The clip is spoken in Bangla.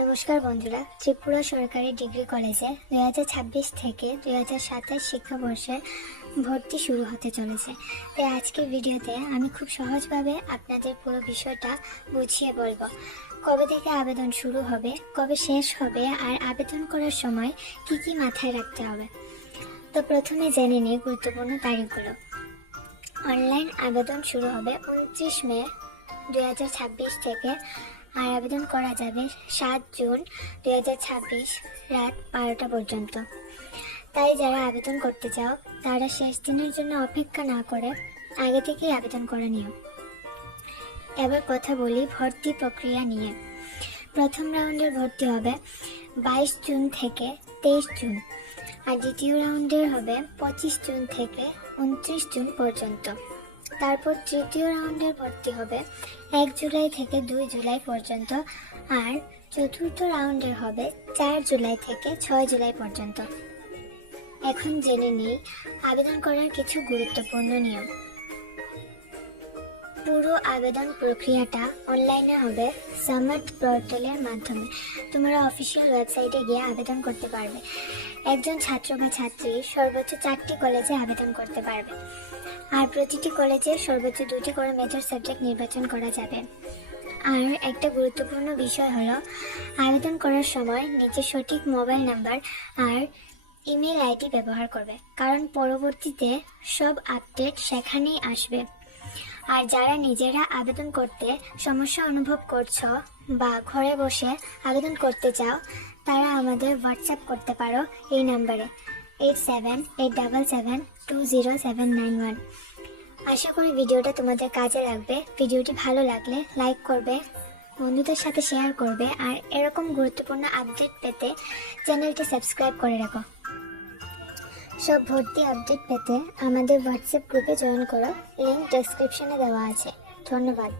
নমস্কার বন্ধুরা, ত্রিপুরা সরকারি ডিগ্রি কলেজে 2026 থেকে 2027 শিক্ষাবর্ষের ভর্তি শুরু হতে চলেছে। তাই আজকের ভিডিওতে আমি খুব সহজভাবে আপনাদের পুরো বিষয়টা বুঝিয়ে বলবো। কবে থেকে আবেদন শুরু হবে, কবে শেষ হবে, আর আবেদন করার সময় কি কি মাথায় রাখতে হবে। তো প্রথমে জেনে নিই গুরুত্বপূর্ণ তারিখগুলো। অনলাইন আবেদন শুরু হবে 29 মে 2026 থেকে, আর আবেদন করা যাবে 7 জুন 2026 রাত 12টা পর্যন্ত। তাই যারা আবেদন করতে চাও তারা শেষ দিনের জন্য অপেক্ষা না করে আগে থেকেই আবেদন করে নিও। এবার কথা বলি ভর্তি প্রক্রিয়া নিয়ে। প্রথম রাউন্ডের ভর্তি হবে 22 জুন থেকে 23 জুন, আর দ্বিতীয় রাউন্ডের হবে 25 জুন থেকে 29 জুন পর্যন্ত। তারপর তৃতীয় রাউন্ডের ভর্তি হবে 1 জুলাই থেকে 2 জুলাই পর্যন্ত, আর চতুর্থ রাউন্ডের হবে 4 জুলাই থেকে 6 জুলাই পর্যন্ত। এখন জেনে নিই আবেদন করার কিছু গুরুত্বপূর্ণ নিয়ম। পুরো আবেদন প্রক্রিয়াটা অনলাইনে হবে সামার্ট পোর্টালের মাধ্যমে। তোমরা অফিসিয়াল ওয়েবসাইটে গিয়ে আবেদন করতে পারবে। একজন ছাত্র বা ছাত্রী সর্বোচ্চ 4টি কলেজে আবেদন করতে পারবে, আর প্রতিটি কলেজে সর্বোচ্চ 2টি করে মেজর সাবজেক্ট নির্বাচন করা যাবে। আর একটা গুরুত্বপূর্ণ বিষয় হলো আবেদন করার সময় নিচে সঠিক মোবাইল নাম্বার আর ইমেল আইডি ব্যবহার করবে, কারণ পরবর্তীতে সব আপডেট সেখানেই আসবে। আর যারা নিজেরা আবেদন করতে সমস্যা অনুভব করছো বা ঘরে বসে আবেদন করতে চাও, তারা আমাদের হোয়াটসঅ্যাপ করতে পারো এই নাম্বারে 8787720791। আশা করি ভিডিওটা তোমাদের কাজে লাগবে। ভিডিওটি ভালো লাগলে লাইক করবে, বন্ধুদের সাথে শেয়ার করবে, আর এরকম গুরুত্বপূর্ণ আপডেট পেতে চ্যানেলটি সাবস্ক্রাইব করে রাখো। সব ভর্তি আপডেট পেতে আমাদের হোয়াটসঅ্যাপ গ্রুপে জয়েন করো, লিংক ডেসক্রিপশনে দেওয়া আছে। ধন্যবাদ।